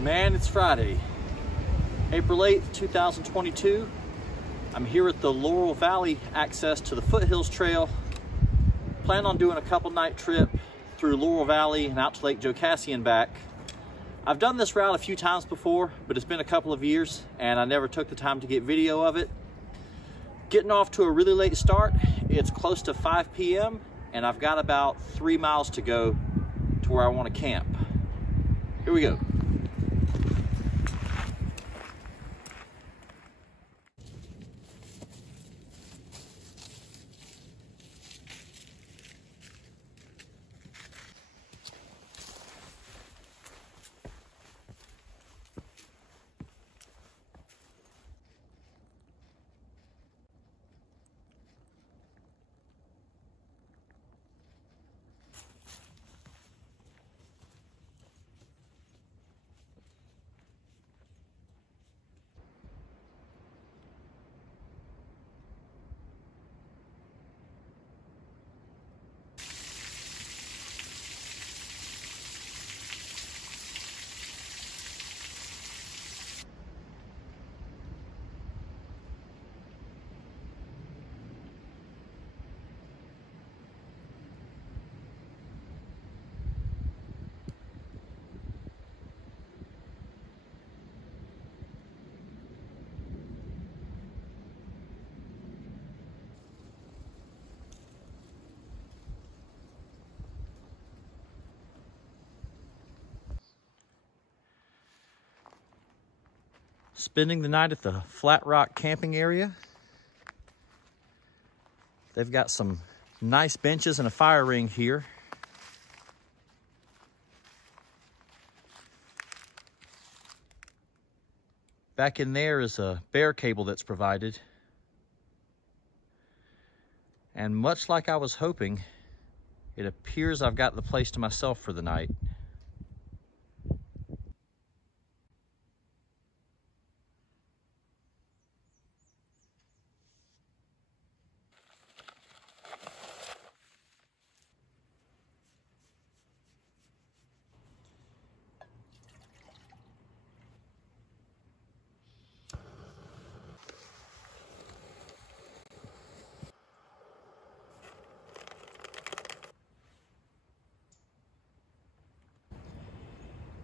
Man, it's Friday, April 8th, 2022. I'm here at the Laurel Valley access to the Foothills Trail. Plan on doing a couple night trip through Laurel Valley and out to Lake Jocassee and back. I've done this route a few times before, but it's been a couple of years and I never took the time to get video of it. Getting off to a really late start. It's close to 5 p.m. and I've got about 3 miles to go to where I want to camp. Here we go. Spending the night at the Flat Rock camping area. They've got some nice benches and a fire ring here. Back in there is a bear cable that's provided. And much like I was hoping, it appears I've got the place to myself for the night.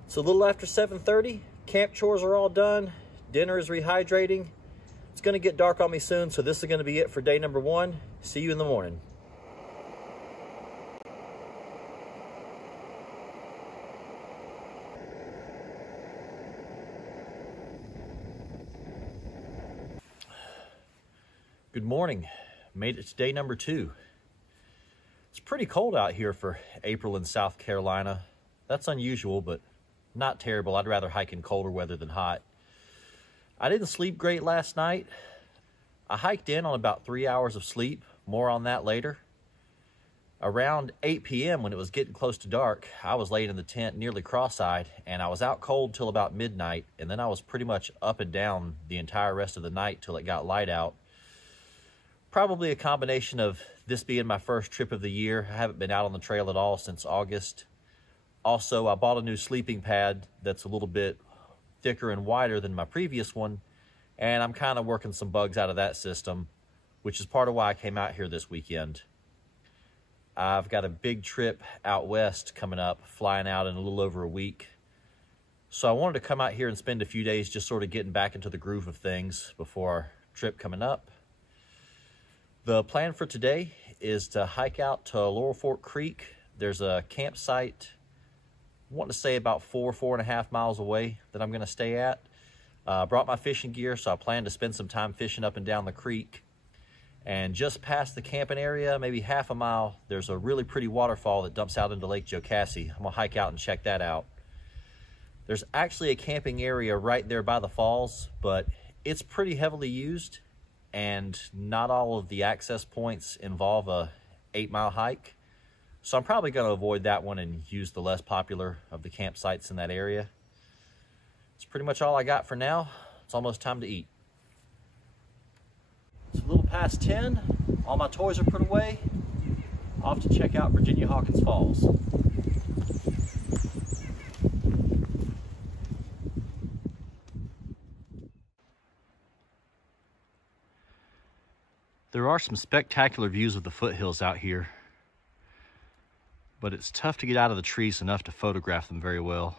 It's a little after 7:30. Camp chores are all done. Dinner is rehydrating. It's going to get dark on me soon, so this is going to be it for day number 1. See you in the morning. Good morning. Made it to day number 2. It's pretty cold out here for April in South Carolina. That's unusual, but not terrible. I'd rather hike in colder weather than hot. I didn't sleep great last night. I hiked in on about 3 hours of sleep. More on that later. Around 8 p.m. when it was getting close to dark, I was laying in the tent nearly cross-eyed, and I was out cold till about midnight, and then I was pretty much up and down the entire rest of the night till it got light out. Probably a combination of this being my first trip of the year. I haven't been out on the trail at all since August. Also, I bought a new sleeping pad that's a little bit thicker and wider than my previous one, and I'm kind of working some bugs out of that system, which is part of why I came out here this weekend. I've got a big trip out west coming up, flying out in a little over a week. So I wanted to come out here and spend a few days just sort of getting back into the groove of things before our trip coming up. The plan for today is to hike out to Laurel Fork Creek. There's a campsite, I want to say about 4.5 miles away that I'm going to stay at. Brought my fishing gear, so I plan to spend some time fishing up and down the creek. And just past the camping area, maybe half a mile, there's a really pretty waterfall that dumps out into Lake Jocassee. I'm going to hike out and check that out. There's actually a camping area right there by the falls, but it's pretty heavily used, and not all of the access points involve a 8-mile hike. So I'm probably going to avoid that one and use the less popular of the campsites in that area. That's pretty much all I got for now. It's almost time to eat. It's a little past 10. All my toys are put away. Off to check out Virginia Hawkins Falls. There are some spectacular views of the foothills out here, but it's tough to get out of the trees enough to photograph them very well.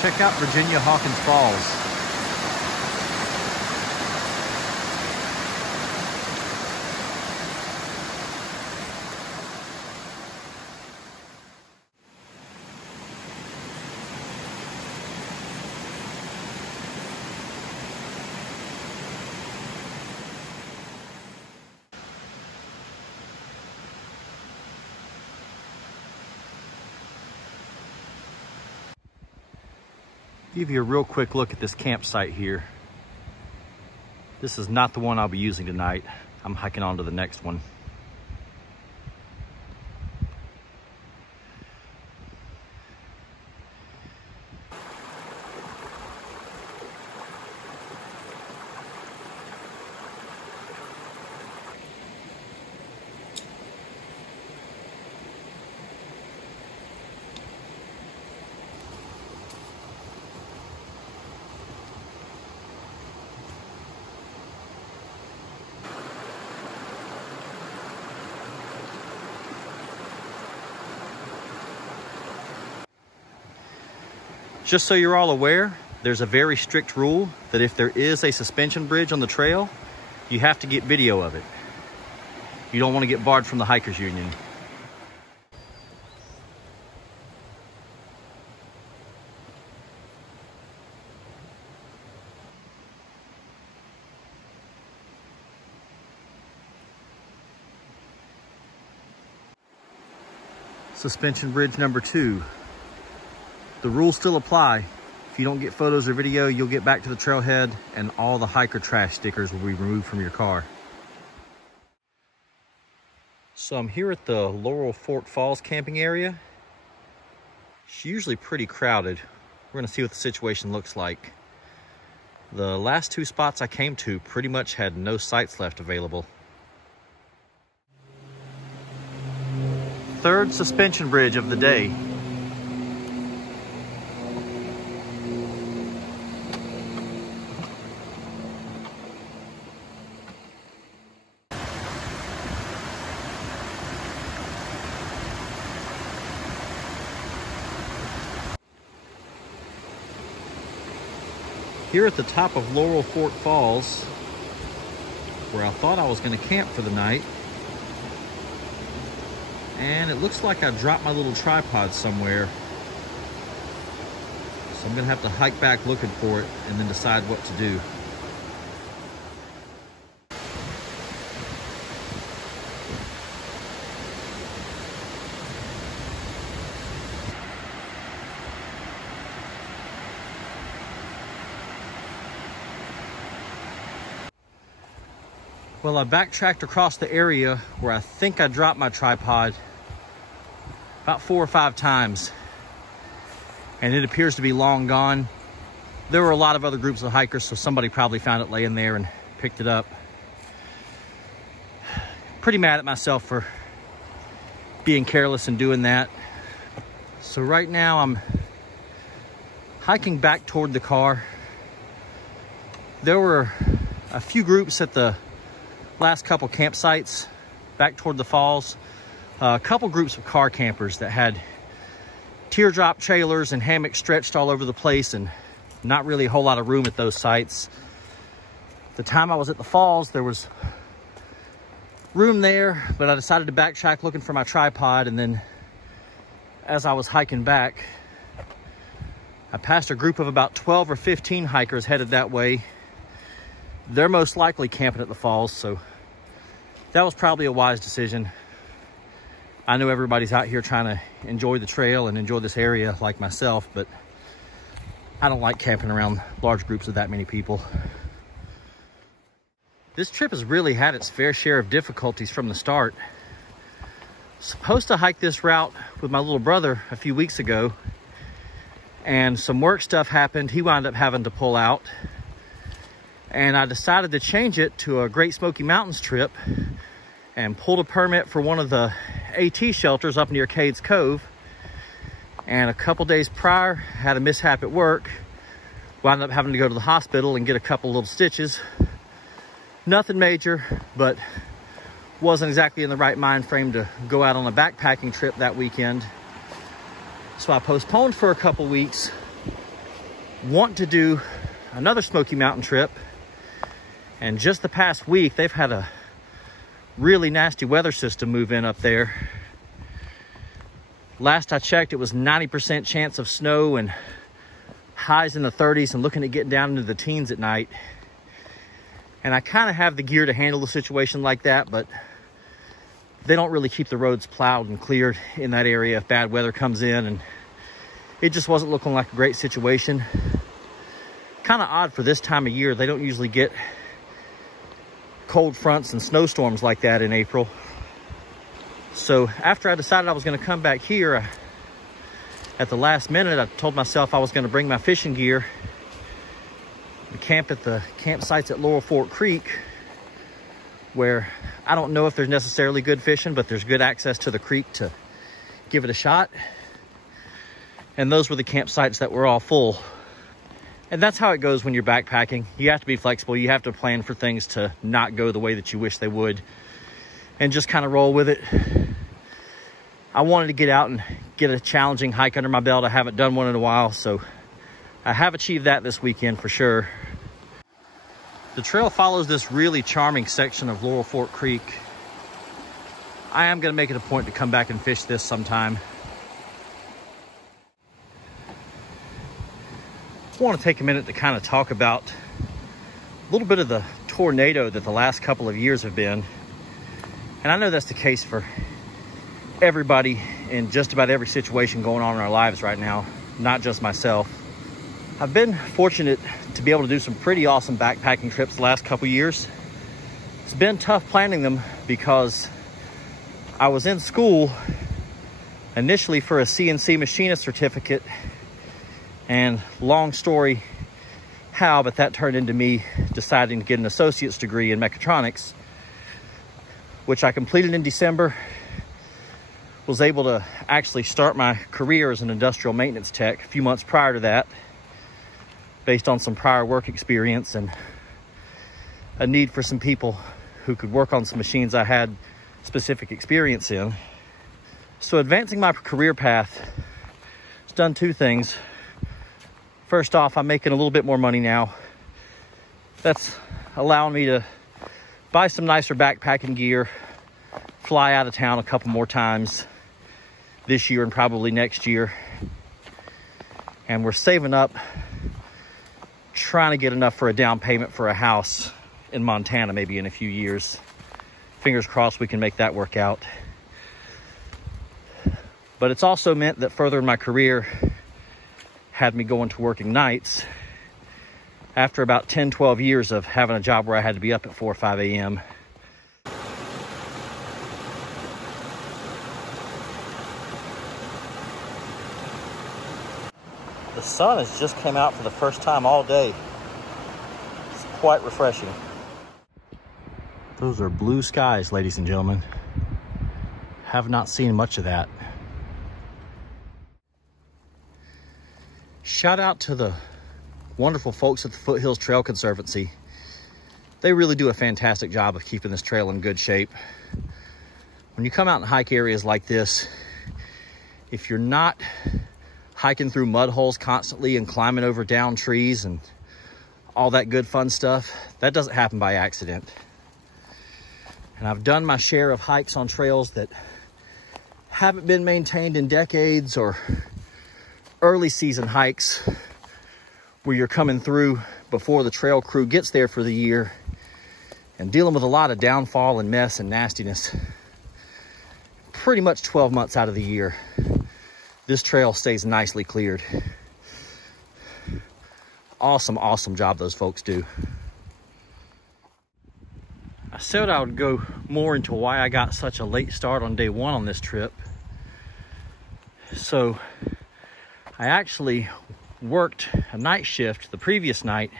Check out Virginia Hawkins Falls. Give you a real quick look at this campsite here. This is not the one I'll be using tonight. I'm hiking on to the next one. Just so you're all aware, there's a very strict rule that if there is a suspension bridge on the trail, you have to get video of it. You don't want to get barred from the Hikers Union. Suspension bridge number 2. The rules still apply. If you don't get photos or video, you'll get back to the trailhead and all the hiker trash stickers will be removed from your car. So I'm here at the Laurel Falls camping area. It's usually pretty crowded. We're gonna see what the situation looks like. The last 2 spots I came to pretty much had no sites left available. Third suspension bridge of the day. Here at the top of Laurel Falls, where I thought I was going to camp for the night, and it looks like I dropped my little tripod somewhere, so I'm going to have to hike back looking for it and then decide what to do. Well, I backtracked across the area where I think I dropped my tripod about 4 or 5 times, and it appears to be long gone. There were a lot of other groups of hikers, so somebody probably found it laying there and picked it up. Pretty mad at myself for being careless and doing that. So right now I'm hiking back toward the car. There were a few groups at the last couple campsites back toward the falls. A couple groups of car campers that had teardrop trailers and hammocks stretched all over the place, and not really a whole lot of room at those sites. The time I was at the falls, there was room there, but I decided to backtrack looking for my tripod, and then as I was hiking back, I passed a group of about 12 or 15 hikers headed that way. They're most likely camping at the falls, so that was probably a wise decision. I know everybody's out here trying to enjoy the trail and enjoy this area like myself, but I don't like camping around large groups of that many people. This trip has really had its fair share of difficulties from the start. Supposed to hike this route with my little brother a few weeks ago, and some work stuff happened. He wound up having to pull out, and I decided to change it to a Great Smoky Mountains trip and pulled a permit for one of the AT shelters up near Cades Cove. And a couple days prior, had a mishap at work. Wound up having to go to the hospital and get a couple little stitches. Nothing major, but wasn't exactly in the right mind frame to go out on a backpacking trip that weekend. So I postponed for a couple weeks. Want to do another Smoky Mountain trip. And just the past week, they've had a really nasty weather system move in up there. Last I checked, it was 90% chance of snow and highs in the 30s, and looking at getting down into the teens at night. And I kind of have the gear to handle a situation like that, but they don't really keep the roads plowed and cleared in that area if bad weather comes in, and it just wasn't looking like a great situation. Kind of odd for this time of year. They don't usually get cold fronts and snowstorms like that in April. So after I decided I was going to come back here, at the last minute, I told myself I was going to bring my fishing gear and camp at the campsites at Laurel Fork Creek, where I don't know if there's necessarily good fishing, but there's good access to the creek to give it a shot. And those were the campsites that were all full. And that's how it goes when you're backpacking. You have to be flexible. You have to plan for things to not go the way that you wish they would, and just kind of roll with it. I wanted to get out and get a challenging hike under my belt. I haven't done one in a while, so I have achieved that this weekend for sure. The trail follows this really charming section of Laurel Fork Creek. I am going to make it a point to come back and fish this sometime. I want to take a minute to kind of talk about a little bit of the tornado that the last couple of years have been. And I know that's the case for everybody in just about every situation going on in our lives right now, not just myself. I've been fortunate to be able to do some pretty awesome backpacking trips the last couple years. It's been tough planning them because I was in school initially for a CNC machinist certificate, and long story how, but that turned into me deciding to get an associate's degree in mechatronics, which I completed in December. Was able to actually start my career as an industrial maintenance tech a few months prior to that, based on some prior work experience and a need for some people who could work on some machines I had specific experience in. So advancing my career path has done two things. First off, I'm making a little bit more money now. That's allowing me to buy some nicer backpacking gear, fly out of town a couple more times this year and probably next year. And we're saving up, trying to get enough for a down payment for a house in Montana, maybe in a few years. Fingers crossed we can make that work out. But it's also meant that further in my career had me going to working nights after about 10, 12 years of having a job where I had to be up at 4 or 5 a.m. The sun has just come out for the first time all day. It's quite refreshing. Those are blue skies, ladies and gentlemen. Have not seen much of that. Shout out to the wonderful folks at the Foothills Trail Conservancy. They really do a fantastic job of keeping this trail in good shape. When you come out and hike areas like this, if you're not hiking through mud holes constantly and climbing over down trees and all that good fun stuff, that doesn't happen by accident. And I've done my share of hikes on trails that haven't been maintained in decades, or early season hikes where you're coming through before the trail crew gets there for the year and dealing with a lot of downfall and mess and nastiness. Pretty much 12 months out of the year, this trail stays nicely cleared. Awesome, awesome job those folks do. I said I would go more into why I got such a late start on day one on this trip. So I actually worked a night shift the previous night,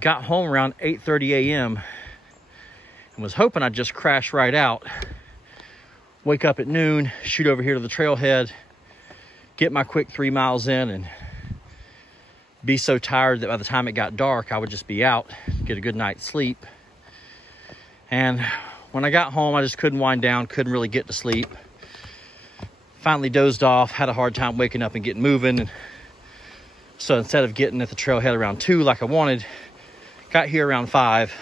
got home around 8:30 a.m. and was hoping I'd just crash right out, wake up at noon, shoot over here to the trailhead, get my quick 3 miles in, and be so tired that by the time it got dark, I would just be out, get a good night's sleep. And when I got home, I just couldn't wind down, couldn't really get to sleep. Finally dozed off, had a hard time waking up and getting moving. So instead of getting at the trailhead around 2 like I wanted, got here around 5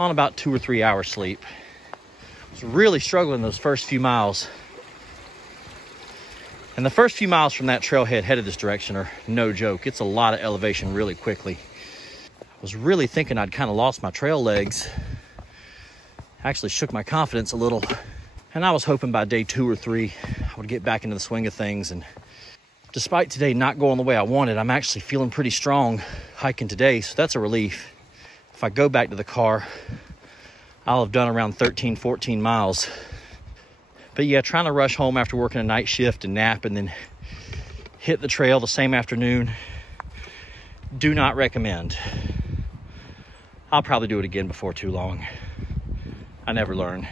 on about 2 or 3 hours sleep. I was really struggling those first few miles. And the first few miles from that trailhead headed this direction are no joke. It's a lot of elevation really quickly. I was really thinking I'd kind of lost my trail legs. Actually shook my confidence a little. And I was hoping by day 2 or 3, I would get back into the swing of things. And despite today not going the way I wanted, I'm actually feeling pretty strong hiking today, so that's a relief. If I go back to the car, I'll have done around 13, 14 miles. But yeah, trying to rush home after working a night shift and nap and then hit the trail the same afternoon, do not recommend. I'll probably do it again before too long. I never learn.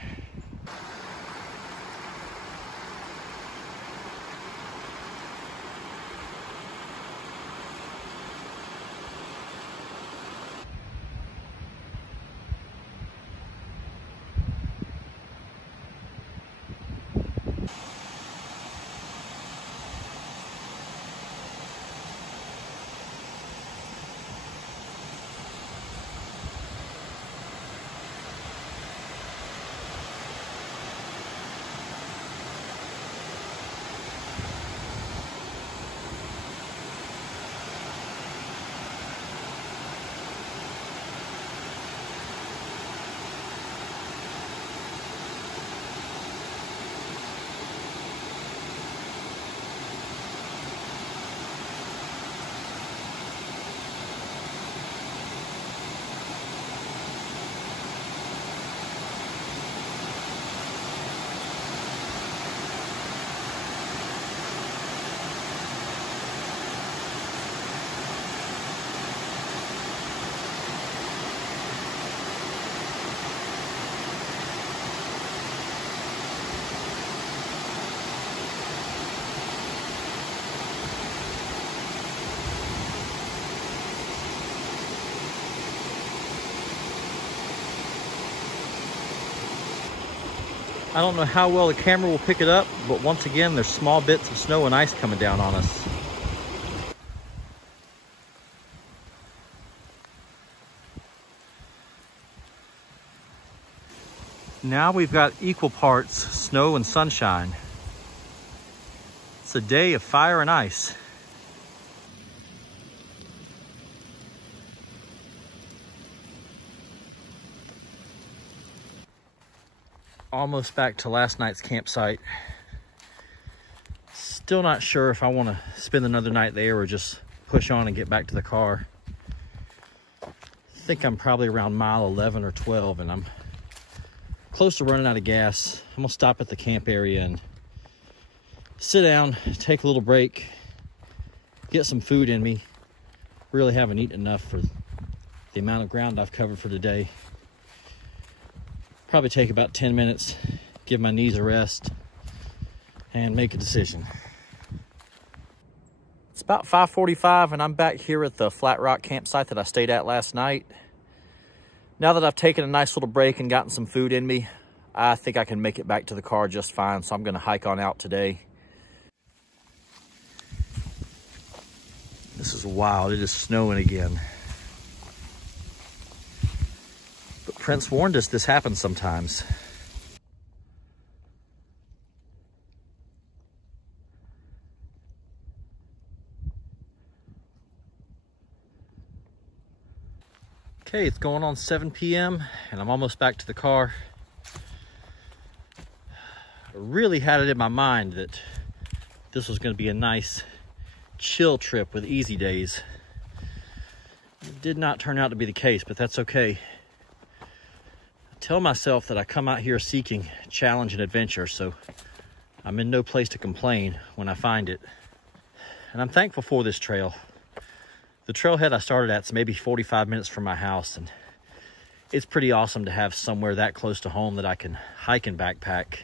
I don't know how well the camera will pick it up, but once again, there's small bits of snow and ice coming down on us. Now we've got equal parts snow and sunshine. It's a day of fire and ice. Almost back to last night's campsite. Still not sure if I want to spend another night there or just push on and get back to the car. I think I'm probably around mile 11 or 12 and I'm close to running out of gas. I'm gonna stop at the camp area and sit down, take a little break, get some food in me. Really haven't eaten enough for the amount of ground I've covered for today. Probably take about 10 minutes, give my knees a rest, and make a decision. It's about 5:45 and I'm back here at the Flat Rock campsite that I stayed at last night. Now that I've taken a nice little break and gotten some food in me, I think I can make it back to the car just fine, so I'm gonna hike on out today. This is wild, it is snowing again. But Prince warned us this happens sometimes. Okay, it's going on 7 p.m. and I'm almost back to the car. I really had it in my mind that this was going to be a nice chill trip with easy days. It did not turn out to be the case, but that's okay. I tell myself that I come out here seeking challenge and adventure, so I'm in no place to complain when I find it. And I'm thankful for this trail. The trailhead I started at is maybe 45 minutes from my house, and it's pretty awesome to have somewhere that close to home that I can hike and backpack.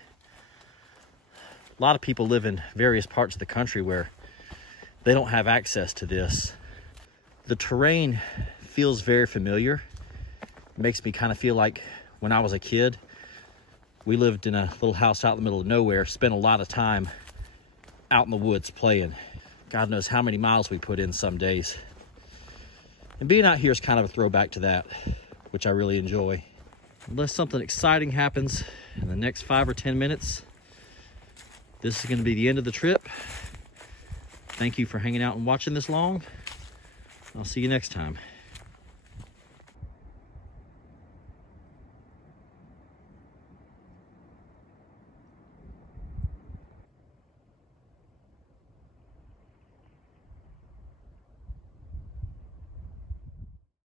A lot of people live in various parts of the country where they don't have access to this. The terrain feels very familiar. It makes me kind of feel like when I was a kid. We lived in a little house out in the middle of nowhere, spent a lot of time out in the woods playing. God knows how many miles we put in some days. And being out here is kind of a throwback to that, which I really enjoy. Unless something exciting happens in the next 5 or 10 minutes, this is going to be the end of the trip. Thank you for hanging out and watching this long. I'll see you next time.